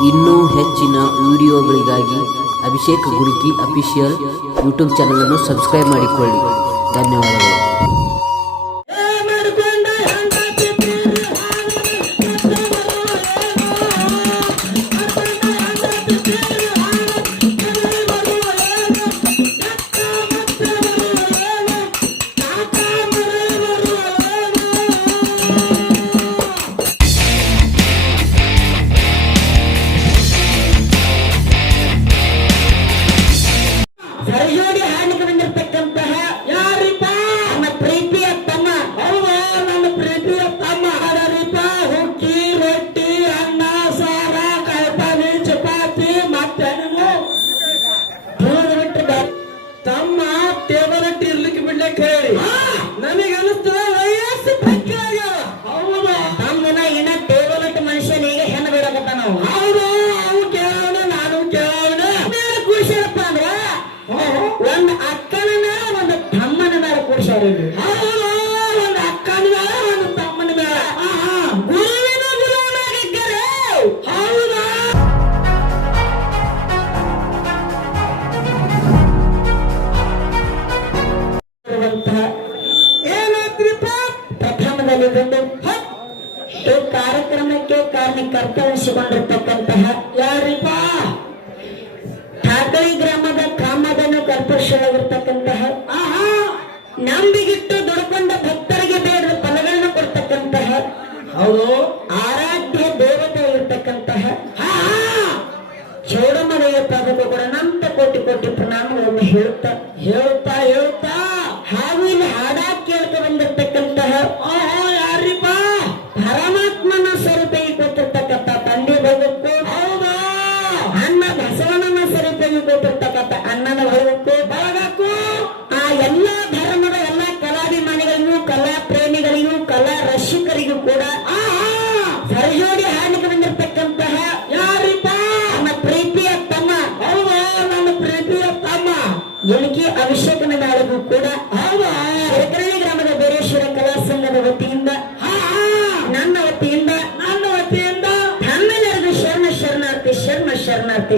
ಇನ್ನೂ ಹೆಚ್ಚಿನ ವಿಡಿಯೋಗಳಿಗಾಗಿ ಅಭಿಷೇಕ್ ಗುರುಕಿ ಅಫಿಷಿಯಲ್ ಯೂಟ್ಯೂಬ್ ಚಾನಲನ್ನು ಸಬ್ಸ್ಕ್ರೈಬ್ ಮಾಡಿಕೊಳ್ಳಿ. ಧನ್ಯವಾದಗಳು. ಕಾರ್ಯಕ್ರಮಕ್ಕೆ ಕಾರಣಕರ್ತವಿಸಿಕೊಂಡಿರ್ತಕ್ಕಂತಹ ಯಾರಿಪ್ಪ? ಠಾಕಳಿ ಗ್ರಾಮದ ಕಾಮಧನು ಕರ್ಪುರುಷರಾಗಿರ್ತಕ್ಕಂತಹ ಆಹಾ ನಂಬಿಗಿಟ್ಟು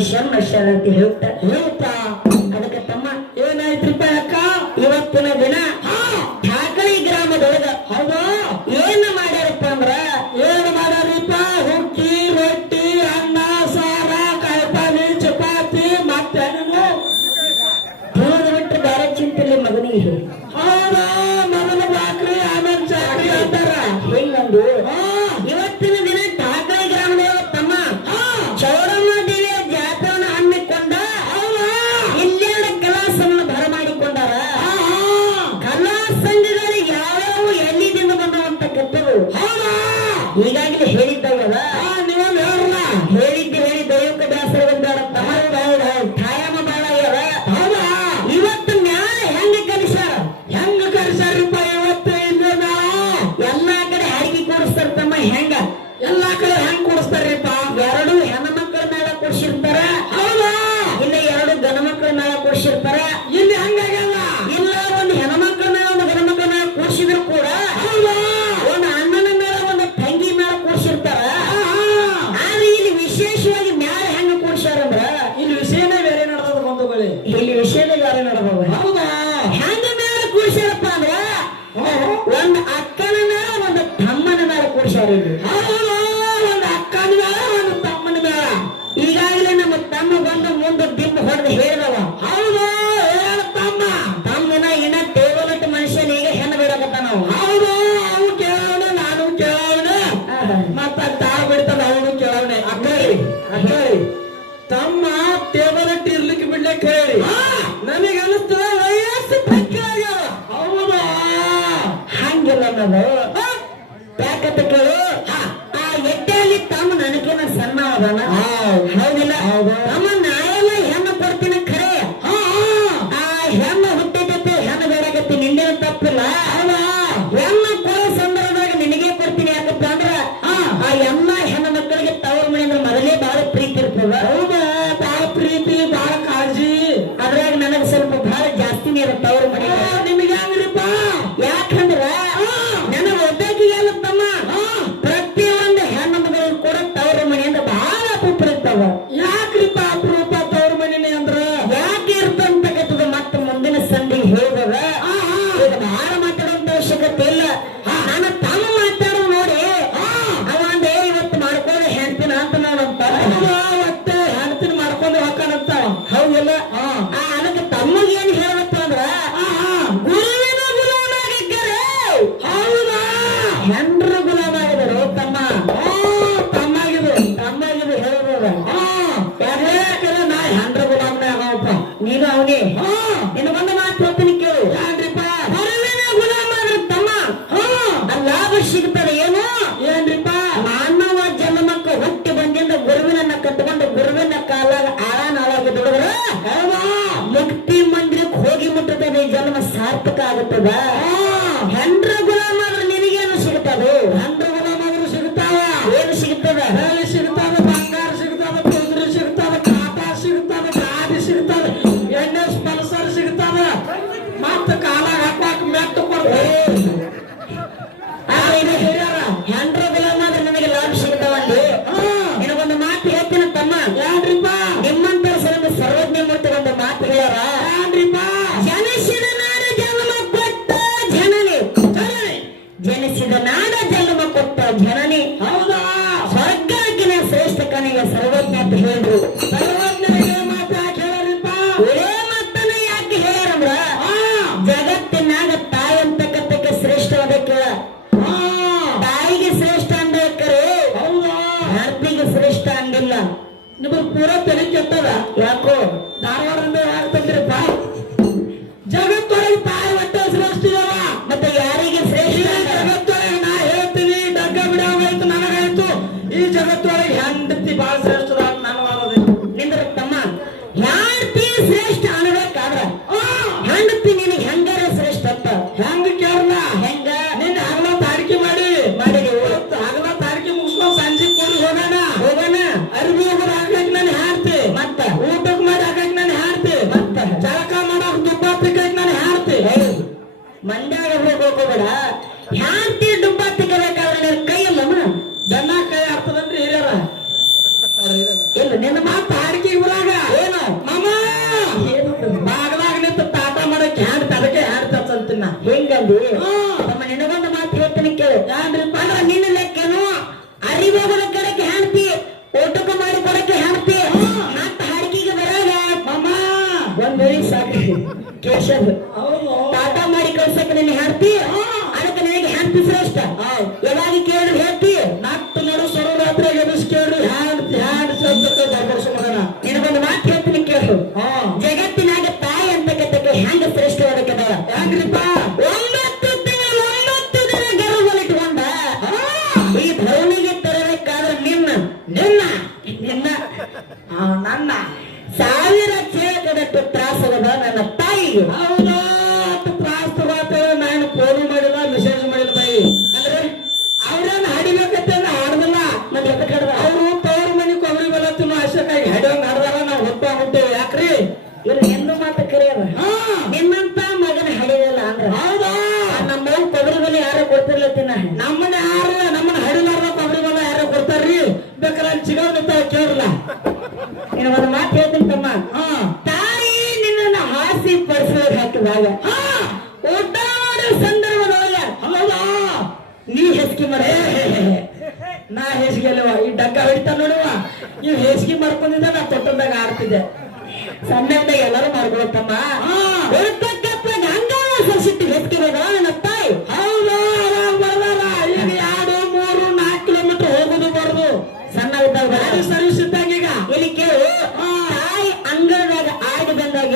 ಶರಣಾರ್ಥಿ ಶರಣ ಅಂತ ಹೇಳ್ತಾ ಹೇಳ್ತಾ ಅದಕ್ಕೆ ತಮ್ಮ ಏನಾಯ್ತ್ರಿಪ್ಪ ಅಕ್ಕ? ಇವತ್ತಿನ ದಿನ ಠಾಕಳಿ ಗ್ರಾಮದೊಳಗ. ಹೌದಾ, ಏನ್ ಮಾಡ್ಯಾರಪ್ಪ ಅಂದ್ರ, ಏನ್ ಮಾಡ್ಯಾರಪ್ಪ? ಹುಕ್ಕಿ ರೊಟ್ಟಿ, ಅನ್ನ, ಸಾರ, ಕಾಯಿಪಲ್ಲೆ, ಚಪಾತಿ ಮತ್ತೆ ಬಿಟ್ಟು ಬೇರೆ ಚಿಂತೆಲಿ ಮಗನಿಗೆ ಹೌದಾ ಮಗನ ಬಾಕ್ರಿ, ಆಮೇಲೆ ಚಾಕ್ರಿ ಅಂತಾರ. ಹಿಂಗಂದು ಇವತ್ತಿನ ಎಲ್ಲಾ ಕಡೆ ಹಾಗೆ ಕೂಡಿಸ್ತಾರ ತಮ್ಮ ಹೆಂಗ? ಎಲ್ಲಾ ಕಡೆ ಹೆಂಗ್ ಕೂಡಿಸ್ತಾರಪ್ಪ ಎರಡು ಹೆಣ್ಮಕ್ಳ ಮೇಲೆ ಕೂಡಿಸಿರ್ತಾರ ಹೌದಾ? ಇಲ್ಲ ಎರಡು ಗಣ ಮಕ್ಕಳ ಮೇಲೆ ಕೂಡಿಸಿರ್ತಾರ ಇಲ್ಲಿ ಹಂಗಾಗಲ್ಲ ಇಲ್ಲ ಒಂದು ಹೆಣ್ಮಕ್ಳ ಮೇಲೆ ಒಂದು ಗಣ ಮಕ್ಕಳ ಮೇಲೆ ಕೂಡಿಸಿದ್ರು ಕೂಡ ಹೌದಾ? ಒಂದು ಅಣ್ಣನ ಮೇಲೆ ಒಂದು ತಂಗಿ ಮೇಲೆ ಕೂಡಿಸಿರ್ತಾರ ಆದ್ರೆ ಇಲ್ಲಿ ವಿಶೇಷವಾಗಿ ಮ್ಯಾಲೆ ಹೆಂಗ ಕೂಡಿಸ್ಯಾರಂದ್ರ ಇಲ್ಲಿ ವಿಷಯನೇ ಬೇರೆ ನಡೆದದ ಒಂದು ಬಳಿ. ಇಲ್ಲಿ ವಿಷಯನೇ ಬೇರೆ ನಡೆದದ. ಹೌದಾ? ಹೆಂಗ ಮೇಲೆ ಕೂಡಿಸ್ಯಾರಪ್ಪ ಅಂದ್ರ ಒಂದು ಹೌದಾ ಒಂದು ಅಕ್ಕನ ಮೇಲೆ ಒಂದು ತಮ್ಮನ ಮೇಲೆ ಈಗಾಗಲೇ ನಮ್ಮ ತಮ್ಮ ಬಂದು ಮುಂದೆ ದಿಬ್ಬ ಹೊಡೆದು ಹೇಳಿದವ. ಹೌದು ಹೇಳ ತಮ್ಮ. ತಮ್ಮನ ಇನ್ನ ಇಟ್ಟು ಮನುಷ್ಯನಿಗೆ ಹೆಣ್ಣು ಬಿಡಕತ್ತ ನಾವು. ಹೌದು ಅವು ಕೇಳೋಣ ನಾನು ಕೇಳೋಣ ಮತ್ತ ತಾ ಬಿಡ್ತಾನ ಅವನು ಕೇಳೋಣ ಅಕ್ಕರಿ ಅಕ್ಕರಿ ತಮ್ಮ ಟೇಬಲ್ ಇಟ್ಟು ಇರ್ಲಿಕ್ಕೆ ಬಿಡ್ಲಿಕ್ಕೆ ಹೇಳಿ. ನನಗೆ ಅನಿಸ್ತದ ವಯಸ್ಸು ಹೌದಾ. ಹಂಗಿಲ್ಲ ನಾನು ಯಾಕಂತ ಕೇಳು ಕಷ್ಟಕ ಆಗುತ್ತದ ಹೆಂಡ್ರ ಗುಲಾಮ ಆದ್ರೆ ನಿನಗೇನು ಸಿಗುತ್ತದು? ಹೆಂಡ್ರ ಗುಲಾಮ ಆದ್ರೂ ಸಿಗುತ್ತಾವ? ಏನು ಸಿಗುತ್ತದ? ಹೇಳಿ ಸಿಗುತ್ತಾವ ಬಂಗಾರ ಸಿಗುತ್ತಾವ ಕುದುರೆ ಸಿಗುತ್ತಾವ ಕಾಟ ಸಿಗುತ್ತಾವ ಗಾಡಿ ಸಿಗುತ್ತಾವ ಎಣ್ಣೆ ಸ್ಪಲ್ಸರ್ ಸಿಗುತ್ತಾವ. ಮತ್ತ ಕಾಲ ಹಾಕಾಕ ಮೆತ್ತ ಕೊಡ್ತೇವೆ grande ಮಂದಾಳ ಹೋಗೋಕೋಬೇಡ ಕಳ್ಸಾಕ ಕೇಶವ್. ಪಾಠ ಮಾಡಿ ಕಳ್ಸಾಕ ನಿನ್ನ ಹೆಂಡತಿ? ಅದಕ್ಕೆ ನನಗೆ ಹೆಂಡತಿ ಶ್ರೇಷ್ಠ. ಯಾವಾಗ ಕೇಳಿ ಹೇಳ್ತಿ ನಟ್ಟು ನಡು ಸರೋರಾತ್ರಿ ಎದುರಿಸಿ ಕೇಳಿ ಹ್ಯಾಂಡ್ ಹ್ಯಾಂಡ್ ಶಬ್ದಕ್ಕೆ ಬರ್ಬರ್ಸು ಮಾಡೋಣ ನಿನಗೊಂದು ಮಾತು ಹೇಳ್ತೀನಿ ಕೇಳು. ಜಗತ್ತಿನಾಗ ತಾಯಿ ಅಂತಕ್ಕಂಥಕ್ಕೆ ಹೆಂಗ ಶ್ರೇಷ್ಠವಾದ ಕದಳ ಹೆಂಗ್ರಿಪ್ಪ? ಒಂಬತ್ತು ತಿಂಗಳು ಒಂಬತ್ತು ದಿನ ಗರ್ವಲಿಟ್ಕೊಂಡ ಈ ಭರವಣಿಗೆ ತರಬೇಕಾದ್ರೆ ನಿನ್ನ ನಿನ್ನ ನಿನ್ನ ನನ್ನ. ಸಾವಿರ ಕ್ಷೇತ್ರದಷ್ಟು ತ್ರಾಸ Taliban and the fire. I don't know. ಕಷ್ಟದಾಗ ಊಟ ಮಾಡೋ ನೀ ಹೆಸ್ಕಿ ಮಾಡ. ನಾ ಹೆಸ್ಗೆ ಅಲ್ಲವ? ಈ ಡಗ್ಗ ಹಿಡ್ತಾ ನೋಡುವ. ನೀವು ಹೆಸ್ಗೆ ಮಾಡ್ಕೊಂಡಿದ್ದ ನಾ ತೊಟ್ಟದಾಗ ಆಡ್ತಿದ್ದೆ. ಸಣ್ಣದಾಗ ಎಲ್ಲರೂ ಮಾಡ್ಕೊಳತ್ತಮ್ಮ. ಹಂಗ ಸೊಸೈಟಿ ನನ್ನ ತಾಯಿ. ಮೂರು ಕಿಲೋಮೀಟರ್ ಸಣ್ಣ ಇದ್ದಾಗ ಸರ್ವಿಸ್ ತಾಯಿ ಬಂದಾಗ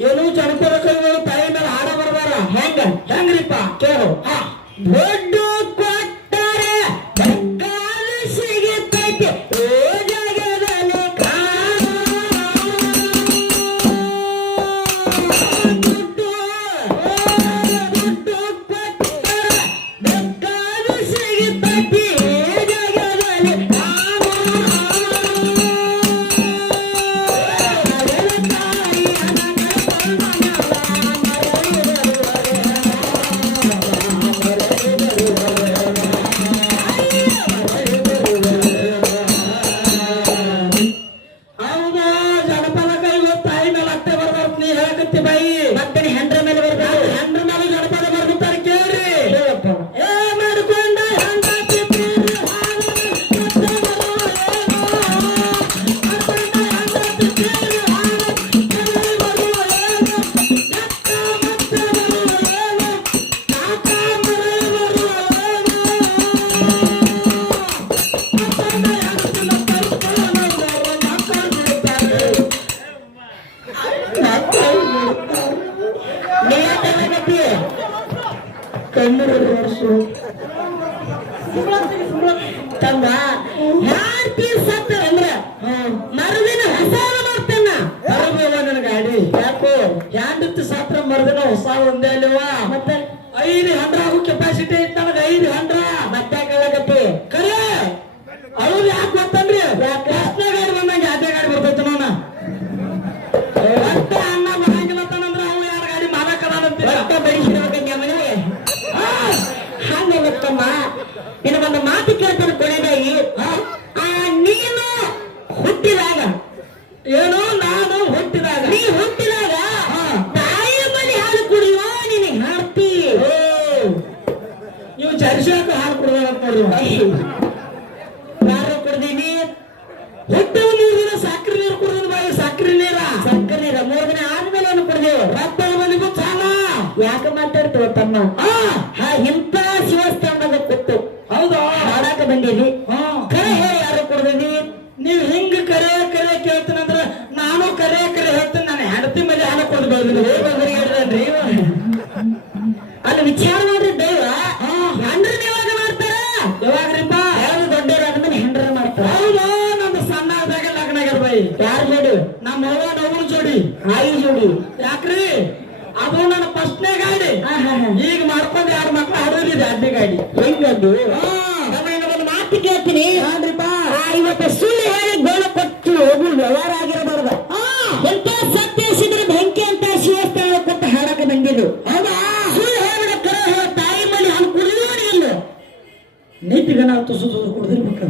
ಏನು ಜನಪದ ಕವಿಗಳು ತಾಯಿ ಮೇಲೆ ಹಾಡ ಬರ್ಬಾರ? ಹೆಂಗ? ಹೆಂಗ್ರಿಪ್ಪ? ಕೇಳು. ಹಾ. ದುಡ್ಡು ನೋಡ್ರಿ ಯಾರು ಕುಡ್ದೀನಿ ಹುಟ್ಟು ಮೂರು ದಿನ ಸಕ್ರೆ ನೀರು ಕುಡಿದ ಬಾಯಿ ಸಕ್ಕರೆ ನೀರ. ಸಕ್ಕರೆ ನೀರ. ಮೂರ್ ದಿನ ಆದ್ಮೇಲೆ ಏನು ಕುಡ್ದೇವು ರಕ್ತ ಯಾಕ ಚಾಲ. ಯಾಕೆ ಮಾತಾಡ್ತೀವ ತಮ್ಮ? ಹಾ ಹಾ ಇಂಥ ಶಿವಸ್ಥಾನದಾಗ ಕೂತು ಹೌದಾ? ಹಾಡಾಕ ಬಂದೀವಿ ಹಾ. ಕರೆ ಹೇಳಿ ಯಾರು ಕುಡ್ದೀವಿ ನೀವ್ ಹಿಂಗ ಕರೆ ಕರೆ ಕೇಳ್ತೀನಂದ್ರ ನಾನು ಕರೆ ಕರೆ ಹೇಳ್ತೀನಿ. ನಾನು ಹೆಂಡತಿ ಮೇಲೆ ಹಾಲು ಕೊಟ್ಟು ಬೆಳೆದಿಲ್ಲ ಅಲ್ಲಿ ವಿಚಾರ ಮಾಡ್ರಿ ದೈವ ಹೆಂಡ್ರ ಯಾವಾಗ ಮಾಡ್ತಾರ ಯಾವಾಗ್ರಿಪ್ಪ ಯಾರು ದೊಡ್ಡವ್ರ ಆದ್ಮೇಲೆ ಹೆಂಡ್ರ ಮಾಡ್ತಾರ ಹೌದು ನಮ್ದು ಸಣ್ಣ ಆದಾಗ ಲಗ್ನ ಆಗ್ಯದ ಬಾಯಿ ಯಾರು ಜೋಡಿ ನಮ್ಮ ಅವ್ವ ನವ್ವನ ಜೋಡಿ ಯಾಕ್ರಿ? ಅದು ನನ್ನ ಫಸ್ಟ್ನೇ ಗಾಡಿ. ಈಗ ಮಾಡ್ಕೊಂಡು ಎರಡು ಮಕ್ಳು ಹಾಡೋದಿದೆ ಅಡ್ಡಿ ಗಾಡಿ. ಹೆಂಗದು ಒಂದು ಮಾತು ಕೇಳ್ತೀನಿ. ಹಾಡ್ರಿಪ್ಪ ಇವತ್ತು ಸುಳ್ಳು ಹೇಳಿ ಗೋಳ ಕೊಟ್ಟು ಹೋಗು ವ್ಯವಹಾರ ಆಗಿರಬಾರ್ದ. ಎಂತ ಸತ್ಯ ಸಿದ್ರೆ ಬೆಂಕಿ ಅಂತ ಶಿವಸ್ಥಾನ ಕೊಟ್ಟು ಹಾಡಕ್ಕೆ ಬಂದಿದ್ದು. ಹೌದಾ? ಸುಳ್ಳು ಹೇಳ್ಬಿಡ ಕರ ತಾಯಿ ಮನೆ ಹಾಲು ಕುಡಿದು ಇಲ್ಲ ನೀತಿಗನ ತುಸು ತುಸು ಕುಡ್ದಿರ್ಬೇಕು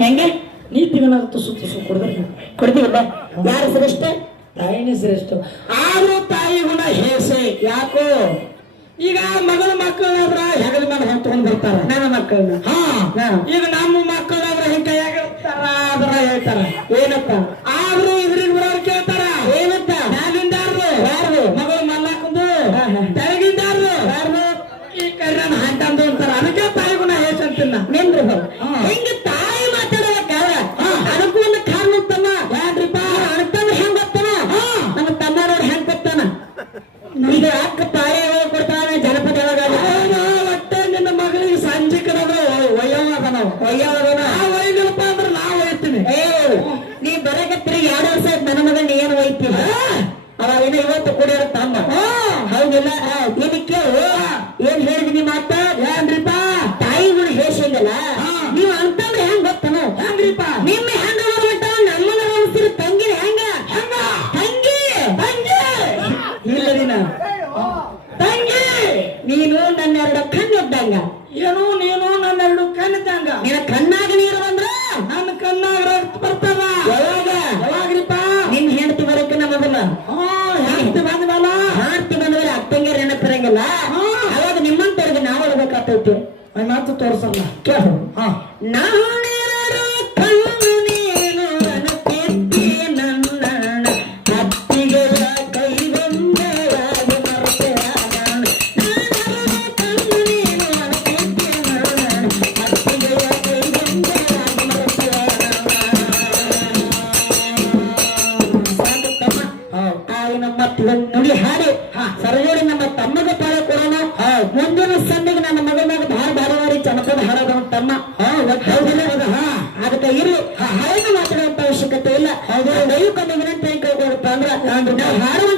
ಹೆಂಗೆ? ನೀತಿಗನ ತುಸು ತುಸು ಕುಡ್ದಿರ್ಬೇಕು ಕೊಡ್ತೀವಲ್ಲ ಯಾರು ಶ್ರೇಷ್ಠ ತಾಯಿನೇ ಶ್ರೇಷ್ಠ. ಆರು ತಾಯಿ ಗುಣ ಹೇಸೆ. ಯಾಕೋ? ಈಗ ಮಗಳ ಮಕ್ಕಳಾದ್ರ ಹೆಗಲ ಮೇಲೆ ಹೊತ್ಕೊಂಡ್ ಬರ್ತಾರ ನನ್ನ ಮಕ್ಕಳನ್ನ. ಹಾ. ಈಗ ನಮ್ಮ ಮಕ್ಕಳಾದ್ರ ಹಿಂಗ ಅದ್ರ ಹೇಳ್ತಾರ. ಏನಪ್ಪ ಆದ್ರೂ ಇದ್ರಿಗೆ ಬರೋರು ಕೇಳ್ತಾರ ಏನಪ್ಪ ಮ್ಯಾಲಿಂದ ಯಾರ್ದು ಯಾರ್ದು? ಮಗಳು ಮಲ್ಲಾಕಂದು ಹಾ, ಹಾ. ತೆಳಗಿಂದ ಯಾರ್ದು ಯಾರ್ದು? ಈ ಕರ್ಯನ ಹಾಂಟಂದು ಅಂತಾರ ಅದಕ್ಕೆ ತಾಯಿ ಗುಣ ಹೇಸ್ ಅಂತಿನ್ನ ನಿಂದ್ರು ಹೋಗ್. ಹಾ. ಹಿಂಗ ತಾಯಿ ಮಾತಾಡಬೇಕಾದ್ರೆ ಅದಕ್ಕೂ ಒಂದು ಕಾರಣ ತಮ್ಮ ಯಾನ್ರಿಪ್ಪ ಅರ್ಥನ ಹೆಂಗ್ ಗೊತ್ತನ ಹಾ. ನಮ್ಮ ತಮ್ಮ ನೋಡಿ ಹೆಂಗ್ ಗೊತ್ತಾನ ಈಗ ಅಕ್ಕ ತಾಯಿ ಯಾವಾಗ ಕೊಡ್ತಾನೆ ಜನಪದ ಯಾವಾಗ ಹೌದು, ಒಟ್ಟೆ ನಿನ್ನ ಮಗಳಿಗೆ ಸಂಜೆ ಕರೆದ್ರೆ ವಯವಾದ ನಾವು ಒಯ್ಯವಾಗನ ನಾ ಒಯ್ದಿಲ್ಲಪ್ಪ ಅಂದ್ರೆ ನಾ ಒಯ್ತೀನಿ ಏ ನೀ ಬರಕತ್ರಿ ಎರಡು ವರ್ಷ ಆಯ್ತು ನನ್ನ ಮಗನ ಏನು ಒಯ್ತೀವ ಅವಾಗೇನ ಇವತ್ತು ಕುಡಿಯೋರು ತಮ್ಮ. ಹೌದಿಲ್ಲ ಇದಕ್ಕೆ ಏನ್ ಹೇಳಿದೀನಿ ಮಾತ ಏನ್ರಿಪ್ಪ ತಾಯಿ ಗುಣ ಹೇಸಿಂಗಲ್ಲ ಹಾ. ನೀವು ಅಂತಂದ್ರೆ ಹೆಂಗ್ ಗೊತ್ತನ ಹೆಂಗ್ರಿಪ್ಪ ನಿಮ್ಮ ಹೆಂಗ ಬರ್ಬಿಟ್ಟ ನಮ್ಮನ್ನ ಅನಿಸ್ತಿರ ತಂಗಿನ ಹೆಂಗ ಹೆಂಗ ತಂಗಿ ತಂಗಿ ಇಲ್ಲ ನೀನ ತಂಗಿ ನೀನು ನನ್ನ ಎರಡು ಕಣ್ಣು ಇದ್ದಂಗ ಏನು ನೀನು ನನ್ನ ಎರಡು ಕಣ್ಣಿದ್ದಂಗ ನಿನ್ನ ಕಣ್ಣಾಗ ನೀರು ಬಂದ್ರ ನನ್ನ ಕಣ್ಣಾಗ ರಕ್ತ ಬರ್ತದ ಯಾವಾಗ ಯಾವಾಗ್ರಿಪ್ಪ ನಿನ್ ಹೆಂಡತಿ ಬರಕ್ಕೆ ನಮ್ಮದಲ್ಲ ಹಾ ಹೆಂಡತಿ ಬಂದ್ಮೇಲ ಹಾರ್ತಿ ಬಂದ್ರೆ ಅತ್ತಂಗೆ ನೆನಪಿರಂಗಿಲ್ಲ. ಅವಾಗ ನಿಮ್ಮಂತವ್ರಿಗೆ ನಾವು ಹೇಳ್ಬೇಕಾಗ್ತೈತಿ. ಮಾತು ತೋರ್ಸಲ್ಲ ಕೇಳು. ಹಾ. ನಾನೆರಡು ನೋಡಿ ಹಾಡಿ. ಹಾ. ಸರ್ಗೋಡಿ ನಮ್ಮ ತಮ್ಮಗ ಪಾಳ ಕೊಡೋಣ. ಮುಂದಿನ ಸಣ್ಣಿಗೆ ನನ್ನ ಮಗನಾಗ ಭಾರ ಭಾರವಾರಿ ಚಮಕದ ಹಾಡೋದ ತಮ್ಮ. ಹಾ ಅದಕ್ಕೆ ಇರ್ಲಿ. ಹಾಡಿನ ಮಾತಾಡುವಂತ ಅವಶ್ಯಕತೆ ಇಲ್ಲ. ಹೌದು. ದೈವ ಕಣ್ಣಿಗೆ ವಿನಂತಿ ಕೈಗೊಳ್ಳುತ್ತ ಅಂದ್ರೆ ನಾವು